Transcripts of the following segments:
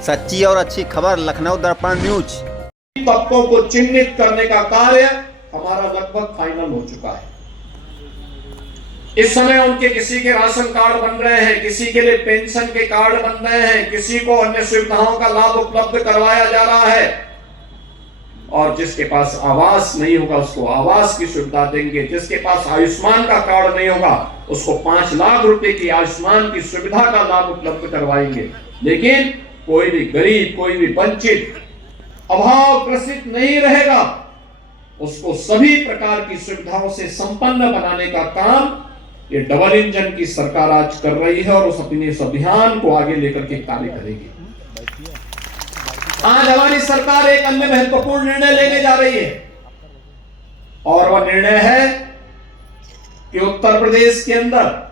सच्ची और अच्छी खबर लखनऊ दर्पण न्यूज। तत्वों को चिन्हित करने का कार्य हमारा लगभग फाइनल हो चुका है। इस समय उनके किसी के राशन कार्ड बन रहे हैं, किसी के लिए पेंशन के कार्ड बन रहे हैं, किसी को अन्य सुविधाओं का लाभ उपलब्ध करवाया जा रहा है। और जिसके पास आवास नहीं होगा उसको आवास की सुविधा देंगे। जिसके पास आयुष्मान का कार्ड नहीं होगा उसको 5 लाख रुपए की आयुष्मान की सुविधा का लाभ उपलब्ध करवाएंगे। लेकिन कोई भी गरीब, कोई भी वंचित, अभाव ग्रसित नहीं रहेगा। उसको सभी प्रकार की सुविधाओं से संपन्न बनाने का काम ये डबल इंजन की सरकार आज कर रही है और उस अपने इस अभियान को आगे लेकर के कार्य करेगी। आज हमारी सरकार एक अन्य महत्वपूर्ण निर्णय लेने जा रही है और वह निर्णय है कि उत्तर प्रदेश के अंदर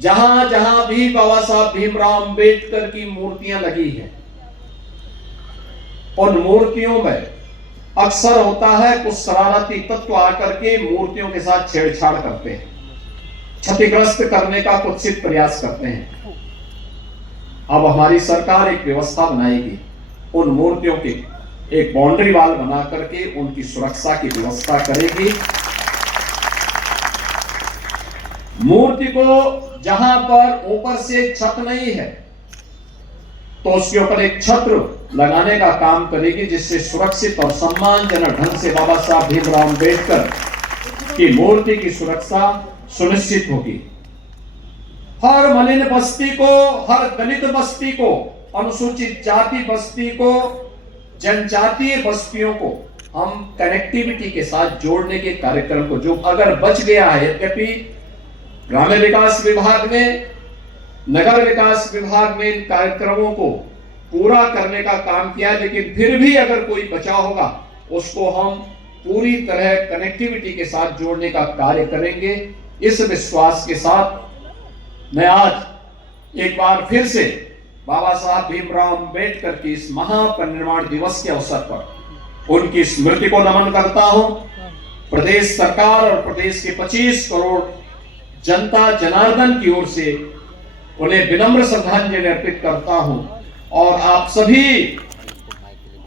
जहां जहां भी बाबा साहब भीमराव अंबेडकर की मूर्तियां लगी हैं, उन मूर्तियों में अक्सर होता है कुछ शरारती तत्व आकर के मूर्तियों के साथ छेड़छाड़ करते हैं, क्षतिग्रस्त करने का कुत्सित प्रयास करते हैं। अब हमारी सरकार एक व्यवस्था बनाएगी, उन मूर्तियों के एक बाउंड्री वाल बना करके उनकी सुरक्षा की व्यवस्था करेगी। मूर्ति को जहां पर ऊपर से छत नहीं है तो उसके ऊपर एक छत्र लगाने का काम करेगी, जिससे सुरक्षित और सम्मानजनक ढंग से बाबा साहब भीमराव अंबेडकर की मूर्ति की सुरक्षा सुनिश्चित होगी। हर मलिन बस्ती को, हर दलित बस्ती को, अनुसूचित जाति बस्ती को, जनजातीय बस्तियों को हम कनेक्टिविटी के साथ जोड़ने के कार्यक्रम को, जो अगर बच गया है, यद्यपि ग्रामीण विकास विभाग ने, नगर विकास विभाग ने इन कार्यक्रमों को पूरा करने का काम किया, लेकिन फिर भी अगर कोई बचा होगा उसको हम पूरी तरह कनेक्टिविटी के साथ जोड़ने का कार्य करेंगे। इस विश्वास के साथ मैं आज एक बार फिर से बाबा साहब भीमराव अंबेडकर की इस महापरिनिर्वाण दिवस के अवसर पर उनकी स्मृति को नमन करता हूं। प्रदेश सरकार और प्रदेश के 25 करोड़ जनता जनार्दन की ओर से उन्हें विनम्र श्रद्धांजलि अर्पित करता हूं और आप सभी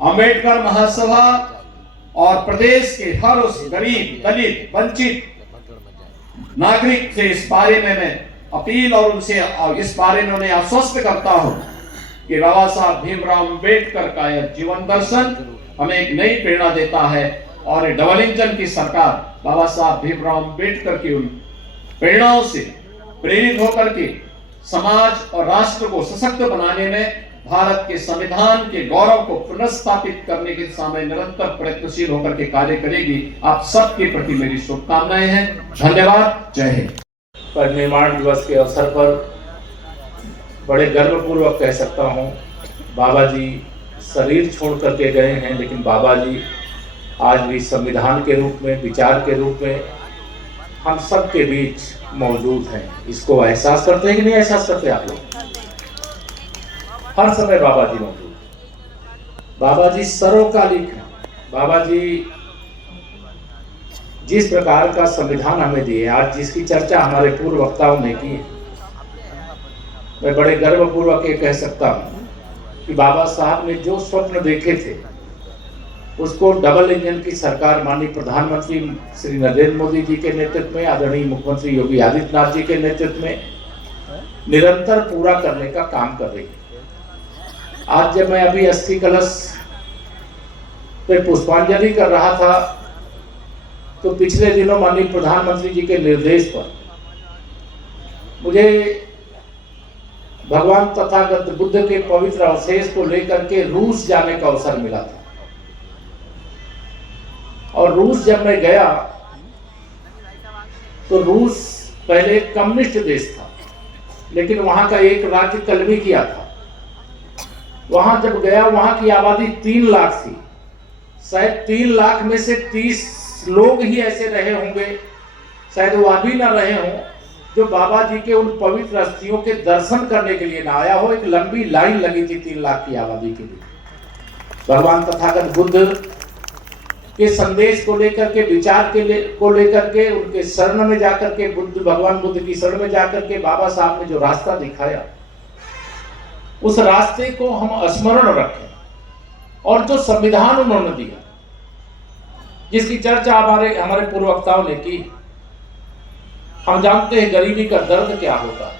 अंबेडकर महासभा और प्रदेश के हर उस गरीब, दलित, वंचित नागरिक से इस बारे में मैं अपील और उनसे इस बारे में उन्हें आश्वस्त करता हूं कि बाबा साहब भीमराव अंबेडकर का यह जीवन दर्शन हमें एक नई प्रेरणा देता है और डबल इंजन की सरकार बाबा साहब भीमराव अंबेडकर की उन प्रेरणाओं से प्रेरित होकर के समाज और राष्ट्र को सशक्त बनाने में, भारत के संविधान के गौरव को पुनर्स्थापित करने के दिशा में निरंतर प्रयत्नशील होकर के कार्य करेगी। आप सबके प्रति मेरी शुभकामनाएं हैं। धन्यवाद। जय हिंद। परिनिर्वाण दिवस के अवसर पर बड़े गर्वपूर्वक कह सकता हूं, बाबा जी शरीर छोड़ करके गए हैं, लेकिन बाबा जी आज भी संविधान के रूप में, विचार के रूप में हम सब के बीच मौजूद हैं। इसको एहसास करते हैं कि नहीं एहसास करते आप लोग? हर समय बाबा जी मौजूद। बाबा जी सर्वकालिक हैं। बाबा जी जिस प्रकार का संविधान हमें दिए, आज जिसकी चर्चा हमारे पूर्व वक्ताओं ने की, मैं बड़े गर्वपूर्वक ये कह सकता हूँ कि बाबा साहब ने जो स्वप्न देखे थे उसको डबल इंजन की सरकार माननीय प्रधानमंत्री श्री नरेंद्र मोदी जी के नेतृत्व में, आदरणीय मुख्यमंत्री योगी आदित्यनाथ जी के नेतृत्व में निरंतर पूरा करने का काम कर रही है। आज जब मैं अभी अस्थि कलश पे पुष्पांजलि कर रहा था तो पिछले दिनों माननीय प्रधानमंत्री जी के निर्देश पर मुझे भगवान तथागत बुद्ध के पवित्र अवशेष को लेकर के रूस जाने का अवसर मिला था। और रूस जब मैं गया तो रूस पहले एक कम्युनिस्ट देश था, लेकिन वहां का एक राज्य कलमी किया था। वहां जब गया, वहां की आबादी 3 लाख थी। शायद 3 लाख में से 30 लोग ही ऐसे रहे होंगे, शायद वो अभी ना रहे हों, जो बाबा जी के उन पवित्र अस्थियों के दर्शन करने के लिए ना आया हो। एक लंबी लाइन लगी थी 3 लाख की आबादी के लिए। भगवान तथागत बुद्ध के संदेश को लेकर के, विचार को लेकर के, उनके शरण में जाकर के, भगवान बुद्ध की शरण में जाकर के बाबा साहब ने जो रास्ता दिखाया, उस रास्ते को हम स्मरण रखें और जो संविधान उन्होंने दिया, जिसकी चर्चा हमारे पूर्व वक्ताओं ने की। हम जानते हैं गरीबी का दर्द क्या होता है,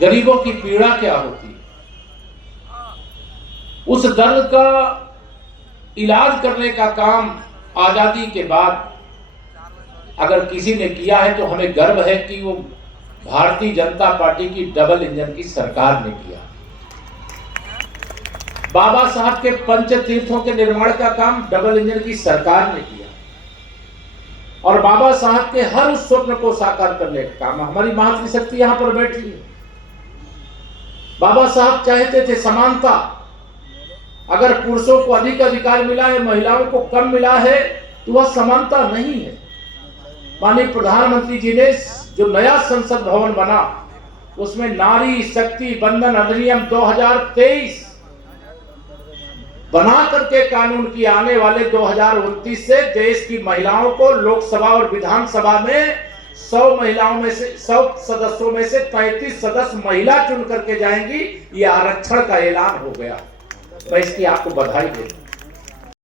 गरीबों की पीड़ा क्या होती है। उस दर्द का इलाज करने का काम आजादी के बाद अगर किसी ने किया है तो हमें गर्व है कि वो भारतीय जनता पार्टी की डबल इंजन की सरकार ने किया। बाबा साहब के पंच तीर्थों के निर्माण का काम डबल इंजन की सरकार ने किया और बाबा साहब के हर उस स्वप्न को साकार करने का काम हमारी मातृशक्ति यहां पर बैठी है। बाबा साहब चाहते थे समानता, अगर पुरुषों को अधिक अधिकार मिला है, महिलाओं को कम मिला है, तो वह समानता नहीं है। माननीय प्रधानमंत्री जी ने जो नया संसद भवन बना उसमें नारी शक्ति बंधन अधिनियम 2023 बना करके कानून की आने वाले 2029 से देश की महिलाओं को लोकसभा और विधानसभा में 100 सदस्यों में से 33 सदस्य महिला चुन करके जाएंगी। ये आरक्षण का ऐलान हो गया। मैं इसकी आपको बधाई देता हूं।